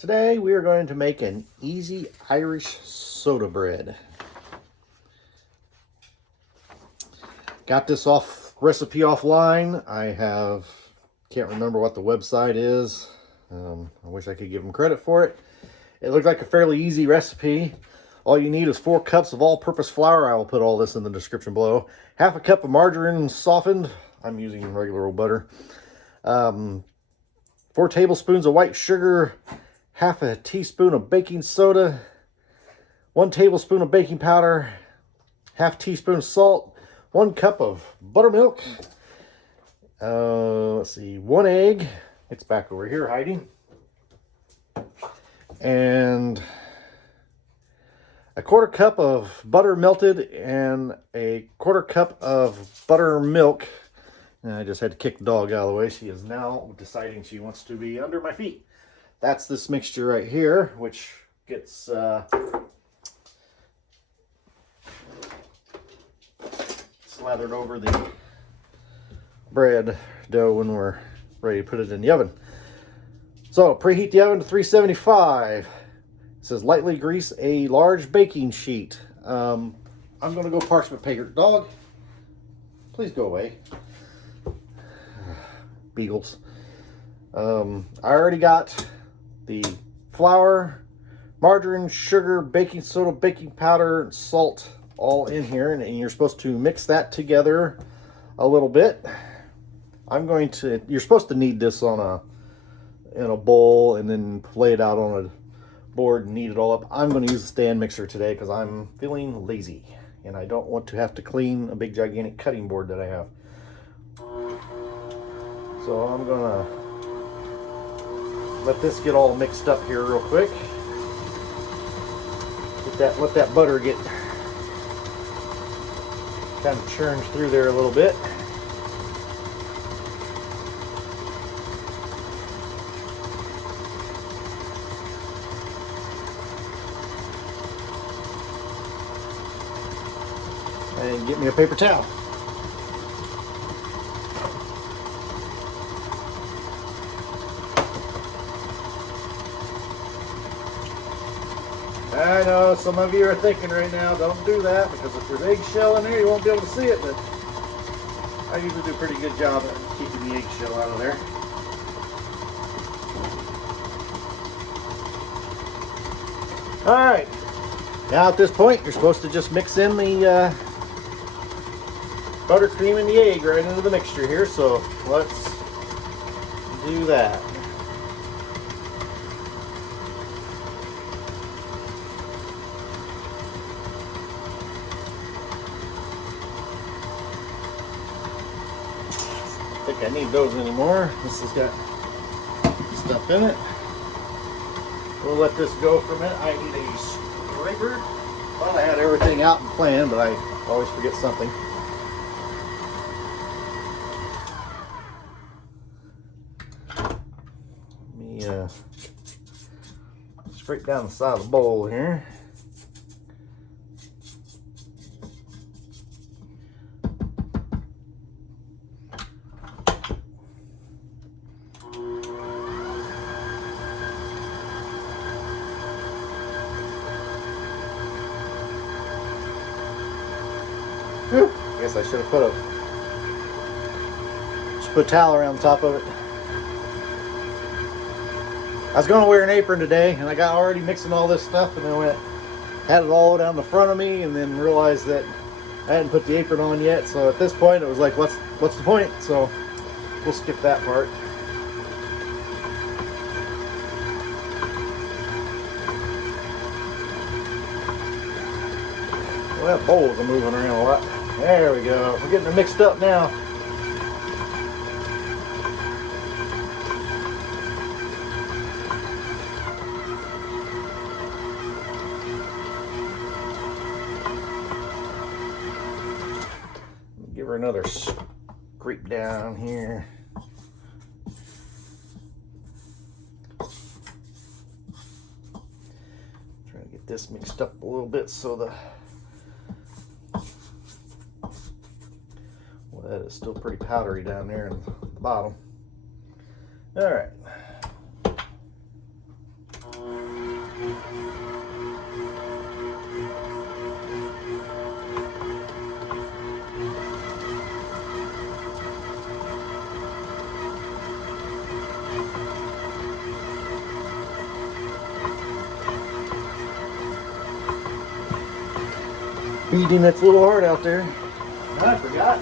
Today we are going to make an easy Irish soda bread. Got this recipe offline. Can't remember what the website is. I wish I could give them credit for it. It looked like a fairly easy recipe. All you need is 4 cups of all-purpose flour. I will put all this in the description below. Half a cup of margarine softened. I'm using regular old butter. 4 tablespoons of white sugar. Half a teaspoon of baking soda, 1 tablespoon of baking powder, half teaspoon of salt, 1 cup of buttermilk. Let's see, 1 egg. It's back over here hiding. And a 1/4 cup of butter melted and a 1/4 cup of buttermilk. And I just had to kick the dog out of the way. She is now deciding she wants to be under my feet. That's this mixture right here, which gets slathered over the bread dough when we're ready to put it in the oven. So preheat the oven to 375. It says lightly grease a large baking sheet. I'm going to go parchment paper. Dog, please go away. Beagles. I already got the flour, margarine, sugar, baking soda, baking powder, and salt all in here, and you're supposed to mix that together a little bit. You're supposed to knead this in a bowl and then lay it out on a board and knead it all up. I'm going to use the stand mixer today because I'm feeling lazy and I don't want to have to clean a big gigantic cutting board that I have. So I'm going to let this get all mixed up here real quick. Let that butter get kind of churned through there a little bit. And get me a paper towel. I know some of you are thinking right now, don't do that, because if there's eggshell in there, you won't be able to see it, but I usually do a pretty good job at keeping the eggshell out of there. Alright, now at this point, you're supposed to just mix in the buttercream and the egg right into the mixture here, so let's do that. I think I need those anymore. This has got stuff in it. We'll let this go for a minute. I need a scraper. Thought I had everything out and planned, but I always forget something. Let me scrape down the side of the bowl here. I guess I should have put a towel around the top of it. I was going to wear an apron today, and I got already mixing all this stuff, and then had it all down the front of me, and then realized that I hadn't put the apron on yet. So at this point, it was like, what's the point? So we'll skip that part. Well, that bowls are moving around a lot. There we go. We're getting it mixed up now. Give her another scrape down here. Try to get this mixed up a little bit so that is still pretty powdery down there in the bottom. All right. beating its little heart out there. I forgot.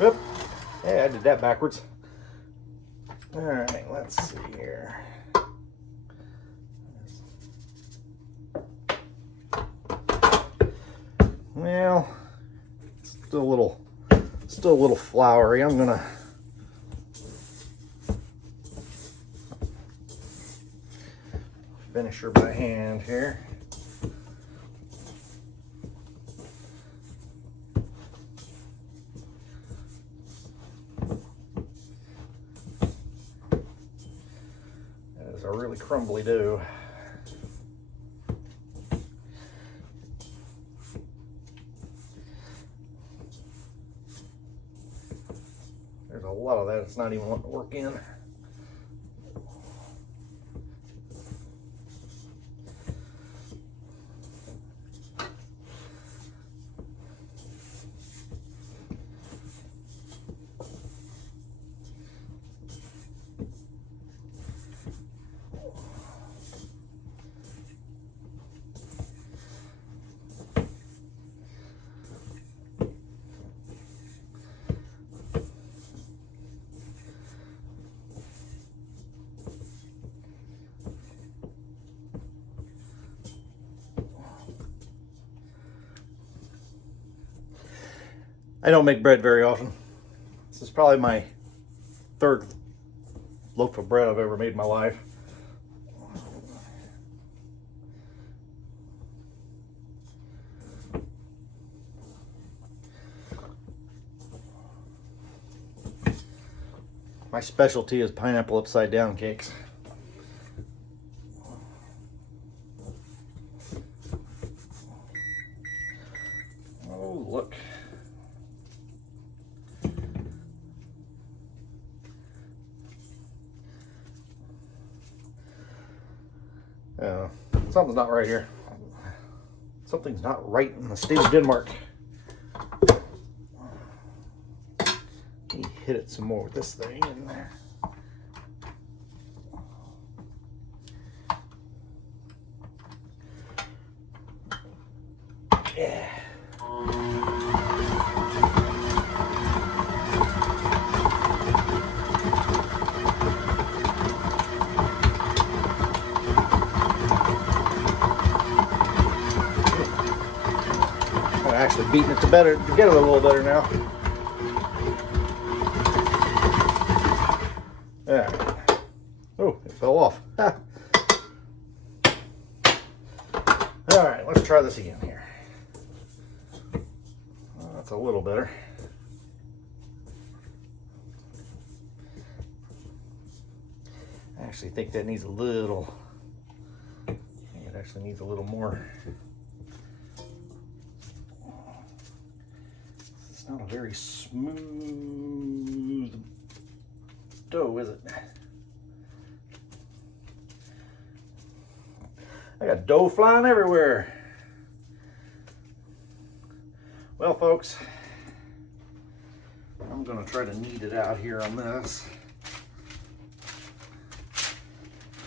Yep. Hey, I did that backwards. All right, let's see here. Well, still a little floury. I'm gonna finish her by hand here. That is a really crumbly dough. There's a lot of that it's not even wanting to work in. I don't make bread very often. This is probably my third loaf of bread I've ever made in my life. My specialty is pineapple upside down cakes. Oh, look. Something's not right here. Something's not right in the state of Denmark. Let me hit it some more with this thing in there. Yeah. Actually beating it together a little better now. Yeah. Oh, it fell off. All right, let's try this again here. That's a little better. I actually think that needs a little. I think it actually needs a little more. Not a very smooth dough, is it? I got dough flying everywhere. Well, folks, I'm gonna try to knead it out here on this.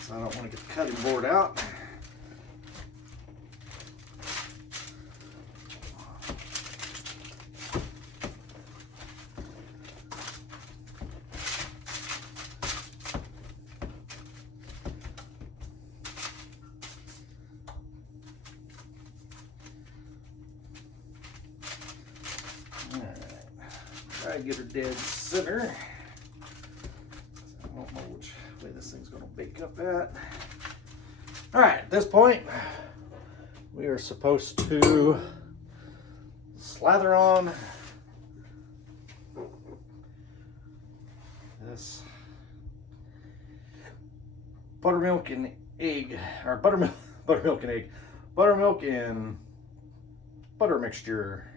So I don't want to get the cutting board out. Try to get her dead center. I don't know which way this thing's going to bake up at. All right, at this point, we are supposed to slather on this buttermilk and egg, or buttermilk and egg. Buttermilk and butter mixture.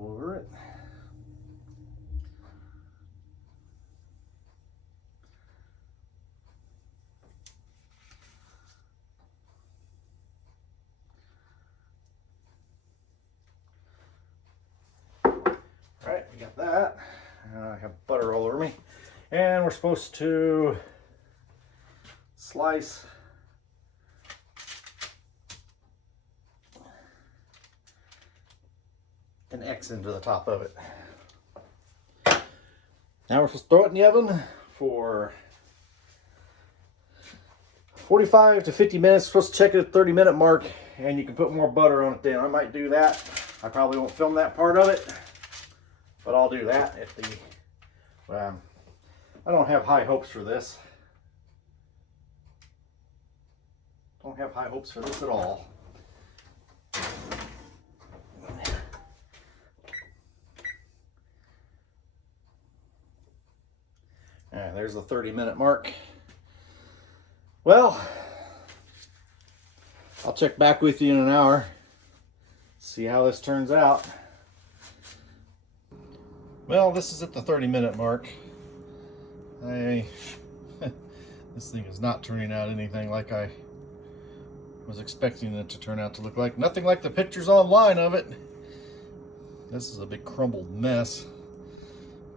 Over it. Alright, we got that. I have butter all over me. And we're supposed to slice an X into the top of it. Now we're supposed to throw it in the oven for 45 to 50 minutes. We're supposed to check it at the 30-minute mark, and you can put more butter on it then. I might do that. I probably won't film that part of it, but I'll do that at the, I don't have high hopes for this. Don't have high hopes for this at all. Alright, there's the 30-minute mark. Well, I'll check back with you in an hour. See how this turns out. Well, this is at the 30-minute mark. This thing is not turning out anything like I was expecting it to turn out to look like. Nothing like the pictures online of it. This is a big crumbled mess.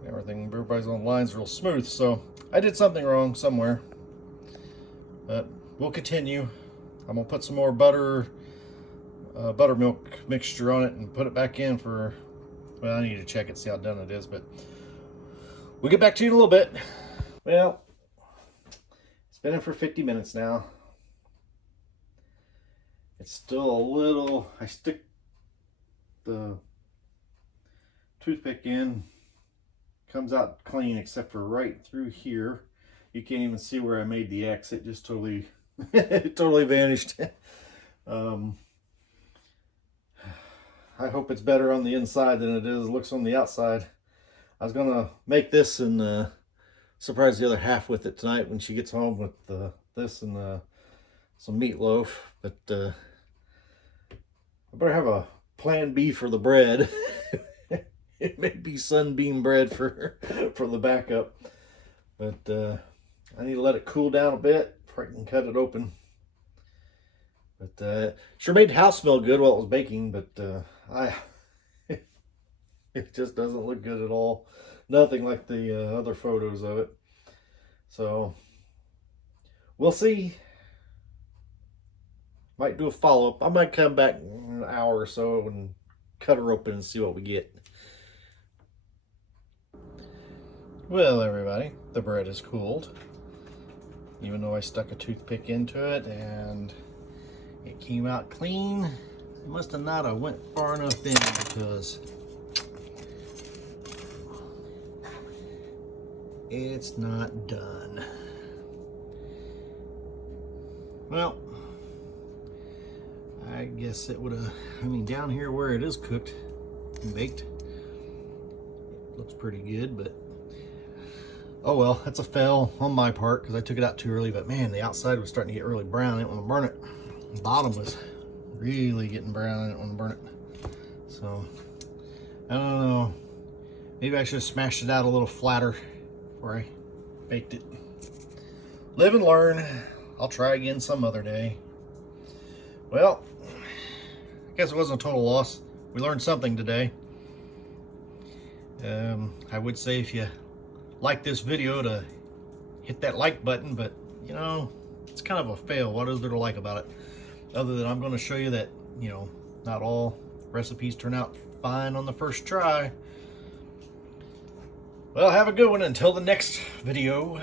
Everybody's online is real smooth, so I did something wrong somewhere. But we'll continue. I'm gonna put some more buttermilk mixture on it and put it back in for, well, I need to check it, see how done it is, but we'll get back to you in a little bit. Well, it's been in for 50 minutes now. It's still a little, I stick the toothpick in, comes out clean except for right through here. You can't even see where I made the X. It just totally, it totally vanished. I hope it's better on the inside than it looks on the outside. I was gonna make this and surprise the other half with it tonight when she gets home with this and some meatloaf, but I better have a plan B for the bread. It may be sunbeam bread for the backup, but I need to let it cool down a bit before I can cut it open. But sure made the house smell good while it was baking, but it just doesn't look good at all. Nothing like the other photos of it. So we'll see. Might do a follow-up. I might come back in an hour or so and cut her open and see what we get. Well, everybody, the bread is cooled. Even though I stuck a toothpick into it and it came out clean. It must have not have went far enough in because it's not done. Well, I guess it would have, I mean, down here where it is cooked and baked, it looks pretty good, but oh well, that's a fail on my part because I took it out too early, but man, the outside was starting to get really brown. I didn't want to burn it. The bottom was really getting brown. I didn't want to burn it. So, I don't know. Maybe I should have smashed it out a little flatter before I baked it. Live and learn. I'll try again some other day. Well, I guess it wasn't a total loss. We learned something today. I would say if you like this video to hit that like button, but you know, it's kind of a fail. What is there to like about it? Other than I'm going to show you that, you know, not all recipes turn out fine on the first try. Well, have a good one until the next video.